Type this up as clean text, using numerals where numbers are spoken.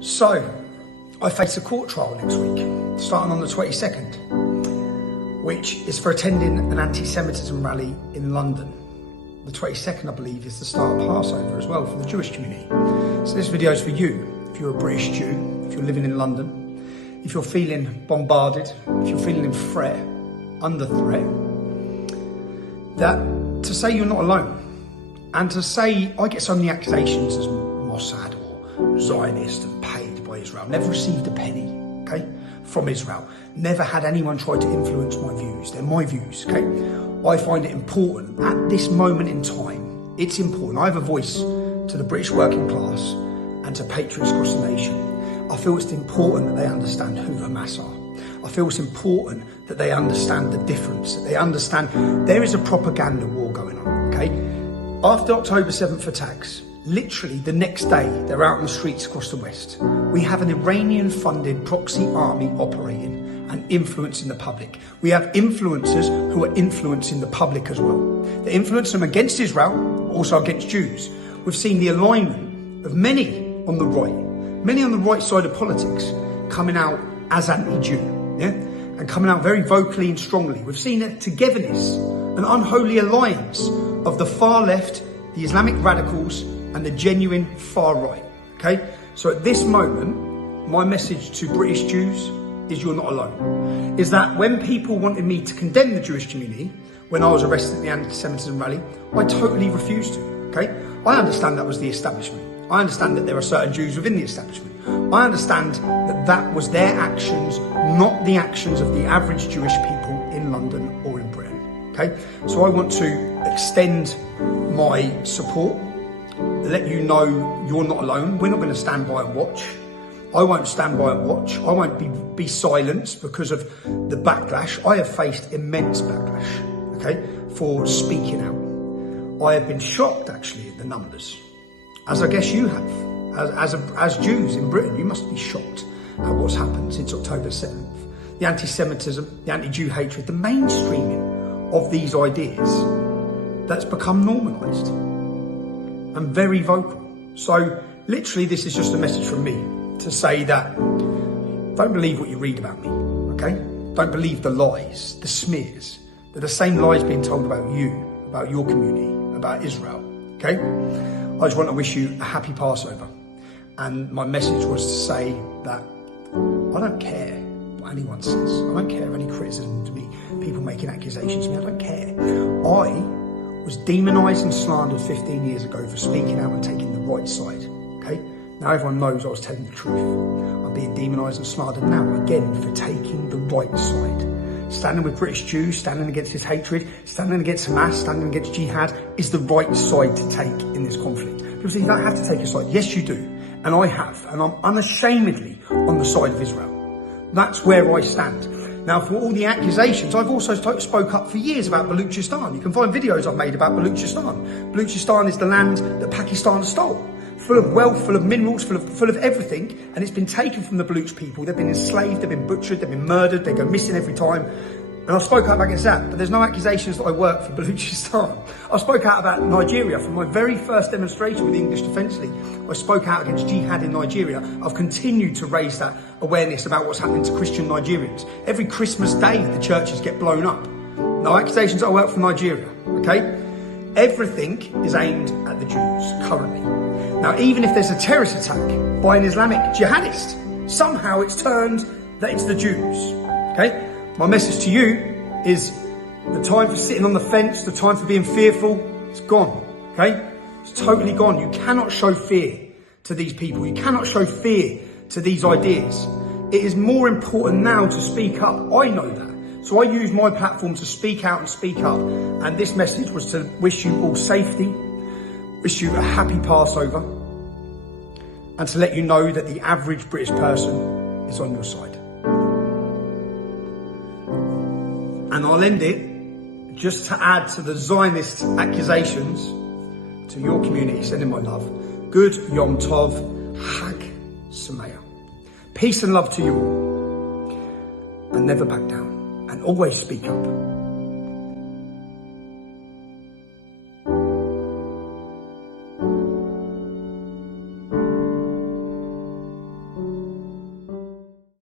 So, I face a court trial next week, starting on the 22nd, which is for attending an anti-Semitism rally in London. The 22nd, I believe, is the start of Passover as well for the Jewish community. So this video is for you, if you're a British Jew, if you're living in London, if you're feeling bombarded, if you're feeling in threat, under threat, that to say you're not alone, and to say, I get so many accusations as Mossad or Zionist and paid by Israel, never received a penny, okay, from Israel, never had anyone try to influence my views, they're my views, okay. I find it important, at this moment in time, it's important. I have a voice to the British working class and to patriots across the nation. I feel it's important that they understand who Hamas are. I feel it's important that they understand the difference, that they understand there is a propaganda war going on, okay? After October 7th attacks, literally the next day, they're out in the streets across the West. We have an Iranian-funded proxy army operating and influencing the public. We have influencers who are influencing the public as well. They influence them against Israel, also against Jews. We've seen the alignment of many on the right side of politics, coming out as anti-Jew, yeah? And coming out very vocally and strongly. We've seen a togetherness, an unholy alliance of the far left, the Islamic radicals, and the genuine far right, okay? So at this moment, my message to British Jews is you're not alone. Is that when people wanted me to condemn the Jewish community, when I was arrested at the anti-Semitism rally, I totally refused to, okay? I understand that was the establishment. I understand that there are certain Jews within the establishment. I understand that that was their actions, not the actions of the average Jewish people in London or in Britain, okay? So I want to extend my support, let you know you're not alone. We're not going to stand by and watch. I won't stand by and watch. I won't be silenced because of the backlash. I have faced immense backlash, okay, for speaking out. I have been shocked, actually, at the numbers, as I guess you have. As Jews in Britain, you must be shocked at what's happened since October 7th. The anti-Semitism, the anti-Jew hatred, the mainstreaming of these ideas that's become normalised and very vocal. So literally this is just a message from me to say that don't believe what you read about me, okay? Don't believe the lies, the smears. They're the same lies being told about you, about your community, about Israel, okay? I just want to wish you a happy Passover. And my message was to say that I don't care what anyone says. I don't care if any criticism to me, people making accusations to me, I don't care. I was demonised and slandered 15 years ago for speaking out and taking the right side, okay? Now everyone knows I was telling the truth. I'm being demonised and slandered now again for taking the right side. Standing with British Jews, standing against this hatred, standing against Hamas, standing against jihad is the right side to take in this conflict. People say you don't have to take a side. Yes, you do. And I have. And I'm unashamedly on the side of Israel. That's where I stand. Now, for all the accusations, I've also spoke up for years about Baluchistan. You can find videos I've made about Baluchistan. Baluchistan is the land that Pakistan stole. Full of wealth, full of minerals, full of everything, and it's been taken from the Baluch people. They've been enslaved, they've been butchered, they've been murdered, they go missing every time. And I spoke out against that, but there's no accusations that I work for Baluchistan. I spoke out about Nigeria from my very first demonstration with the English Defence League. I spoke out against jihad in Nigeria. I've continued to raise that awareness about what's happening to Christian Nigerians. Every Christmas day, the churches get blown up. No accusations that I work for Nigeria, okay? Everything is aimed at the Jews, currently. Now, even if there's a terrorist attack by an Islamic jihadist, somehow it's turned that it's the Jews, okay? My message to you is the time for sitting on the fence, the time for being fearful, it's gone, okay? It's totally gone. You cannot show fear to these people. You cannot show fear to these ideas. It is more important now to speak up. I know that. So I use my platform to speak out and speak up. And this message was to wish you all safety, wish you a happy Passover, and to let you know that the average British person is on your side. And I'll end it just to add to the Zionist accusations to your community, sending my love. Good Yom Tov, Hag Sameach. Peace and love to you all. And never back down. And always speak up.